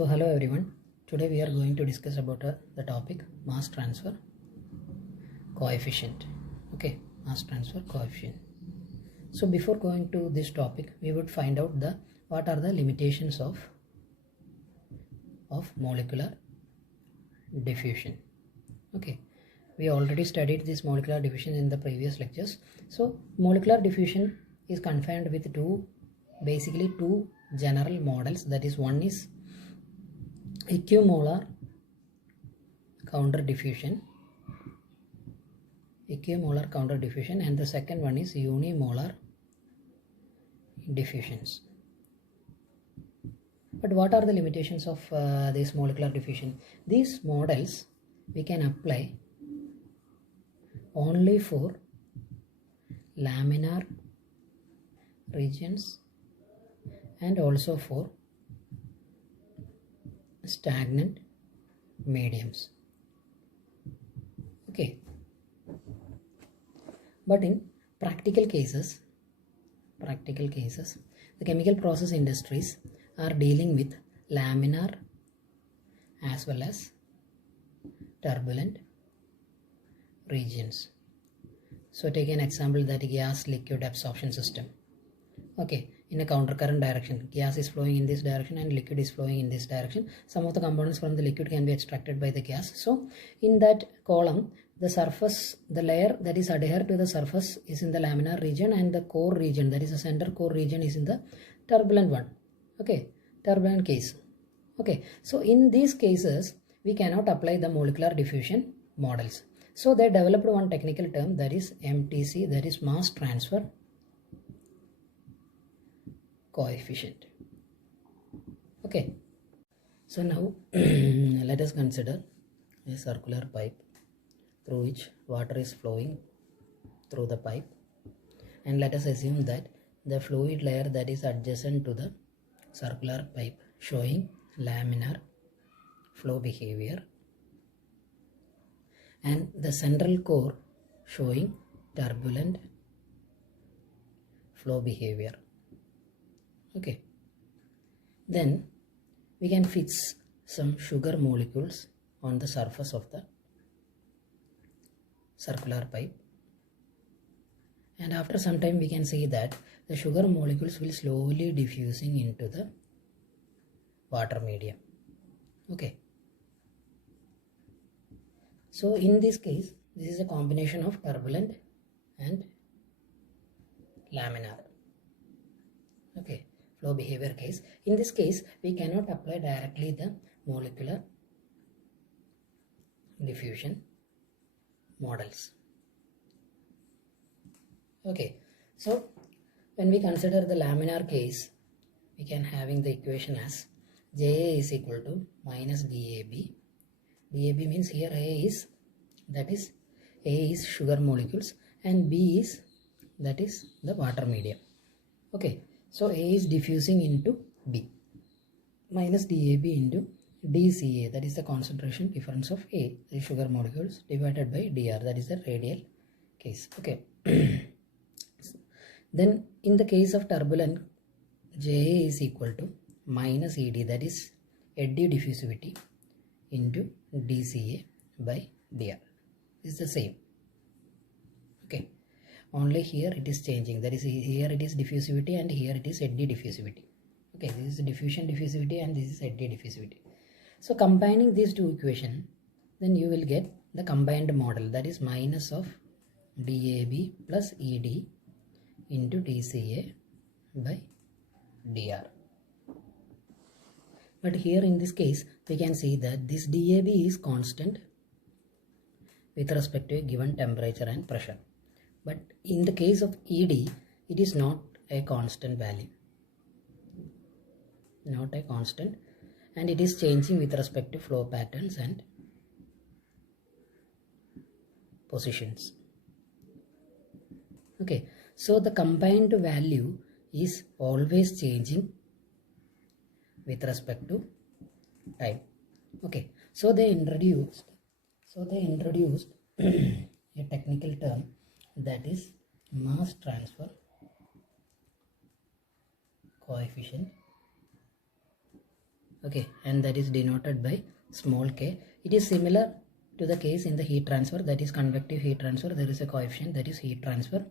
So hello everyone, today we are going to discuss about the topic mass transfer coefficient. Okay, mass transfer coefficient. So before going to this topic, we would find out what are the limitations of molecular diffusion. Okay, we already studied this molecular diffusion in the previous lectures. So molecular diffusion is confined with basically two general models, that is, one is equimolar counter diffusion, and the second one is unimolar diffusions. But what are the limitations of this molecular diffusion? These models we can apply only for laminar regions and also for stagnant mediums. Okay, but in practical cases, the chemical process industries are dealing with laminar as well as turbulent regions. So take an example, that gas liquid absorption system. Okay, in a countercurrent direction, gas is flowing in this direction and liquid is flowing in this direction. Some of the components from the liquid can be extracted by the gas. So in that column, the layer that is adhered to the surface is in the laminar region, and the core region, that is the center core region, is in the turbulent one. Okay, turbulent case. Okay, so in these cases we cannot apply the molecular diffusion models. So they developed one technical term, that is MTC, that is mass transfer coefficient. Okay, so now let us consider a circular pipe through which water is flowing through the pipe, and let us assume that the fluid layer that is adjacent to the circular pipe showing laminar flow behavior, and the central core showing turbulent flow behavior. Okay, then we can fix some sugar molecules on the surface of the circular pipe, and after some time we can see that the sugar molecules will slowly diffusing into the water medium. Okay, so in this case, this is a combination of turbulent and laminar, okay, flow behavior case. In this case, we cannot apply directly the molecular diffusion models. Okay, so when we consider the laminar case, we can having the equation as JA is equal to minus DAB. DAB means here A is sugar molecules and B is, that is, the water medium. Okay, so A is diffusing into B, minus DAB into DCA, that is the concentration difference of A, the sugar molecules, divided by DR, that is the radial case. Okay, then in the case of turbulent, JA is equal to minus ED, that is eddy diffusivity, into DCA by DR. This is the same. Okay, only here it is changing, that is, here it is diffusivity and here it is eddy diffusivity. Okay, this is diffusion diffusivity and this is eddy diffusivity. So combining these two equations, then you will get the combined model, that is minus of DAB plus ED into DCA by DR. But here in this case, we can see that this DAB is constant with respect to a given temperature and pressure. But in the case of ED, it is not a constant value. Not a constant, and it is changing with respect to flow patterns and positions. Okay, so the combined value is always changing with respect to time. Okay, so they introduced a technical term, that is mass transfer coefficient okay, and that is denoted by small k. It is similar to the case in the heat transfer, that is convective heat transfer. There is a coefficient, that is heat transfer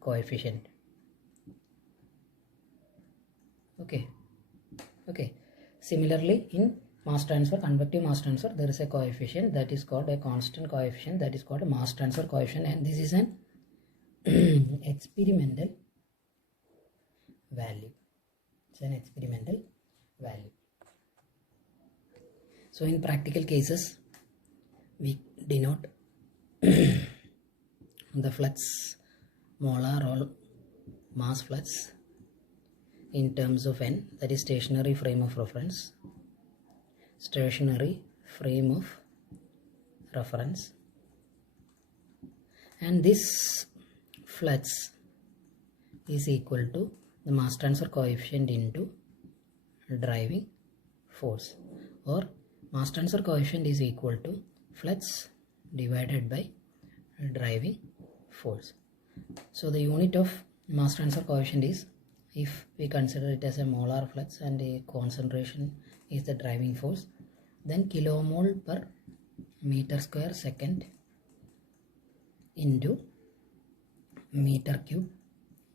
coefficient. Okay, similarly in mass transfer, convective mass transfer, there is a coefficient that is called a constant coefficient, that is called a mass transfer coefficient, and this is an experimental value. It's an experimental value. So in practical cases, we denote the flux, molar or mass flux, in terms of n, that is stationary frame of reference, and this flux is equal to the mass transfer coefficient into driving force, or mass transfer coefficient is equal to flux divided by driving force. So the unit of mass transfer coefficient is, if we consider it as a molar flux and a concentration is the driving force, then kilomole per meter square second into meter cube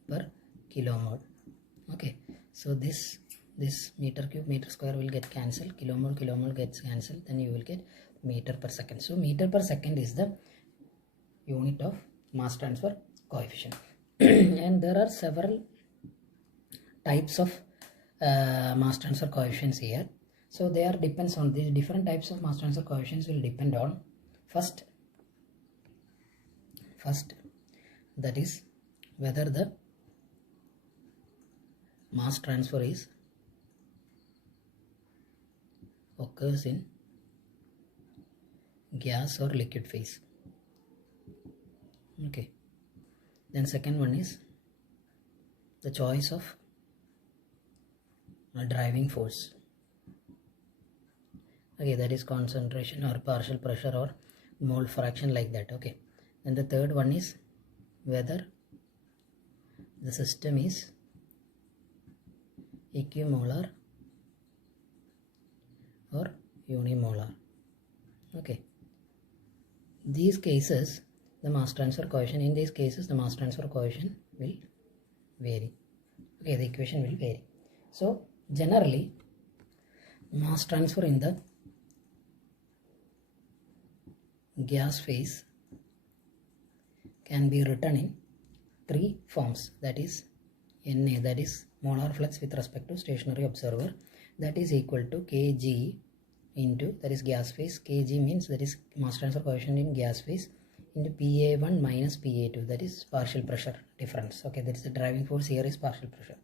per kilomole. Okay, so this meter cube, meter square will get cancelled, kilomole gets cancelled, then you will get meter per second. So meter per second is the unit of mass transfer coefficient. And there are several types of mass transfer coefficients here. So they are depends on these different types of mass transfer coefficients will depend on first, that is whether the mass transfer is occurs in gas or liquid phase. Okay, then second one is the choice of a driving force. Okay, that is concentration or partial pressure or mole fraction, like that. Okay, then the third one is whether the system is equimolar or unimolar. Okay, these cases the mass transfer coefficient, in these cases the mass transfer coefficient will vary. Okay, the equation will vary. So generally mass transfer in the gas phase can be written in three forms, that is Na, that is molar flux with respect to stationary observer, that is equal to Kg into, that is gas phase, Kg means that is mass transfer coefficient in gas phase, into Pa1 minus Pa2, that is partial pressure difference. Okay, that is the driving force here is partial pressure.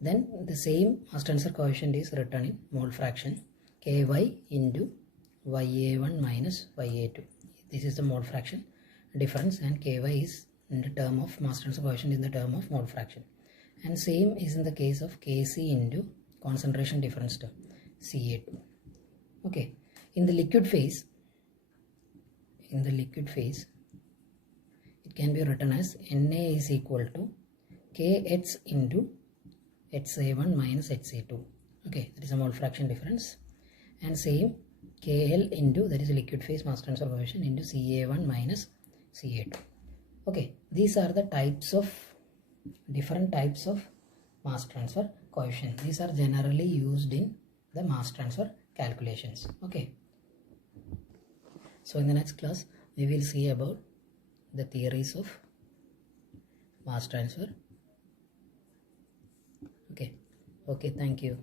Then the same mass transfer coefficient is written in mole fraction, Ky into Ya1 minus Ya2. This is the mole fraction difference, and Ky is in the term of mass transfer coefficient in the term of mole fraction. And same is in the case of Kc into concentration difference term, Ca2. Okay, in the liquid phase, it can be written as Na is equal to Kh into Hc1 minus Hc2. Okay, that is a mole fraction difference, and same Kl into, that is a liquid phase mass transfer coefficient, into Ca1 minus Ca2. Okay, these are the different types of mass transfer coefficient. These are generally used in the mass transfer calculations. Okay, so in the next class we will see about the theories of mass transfer. Okay, thank you.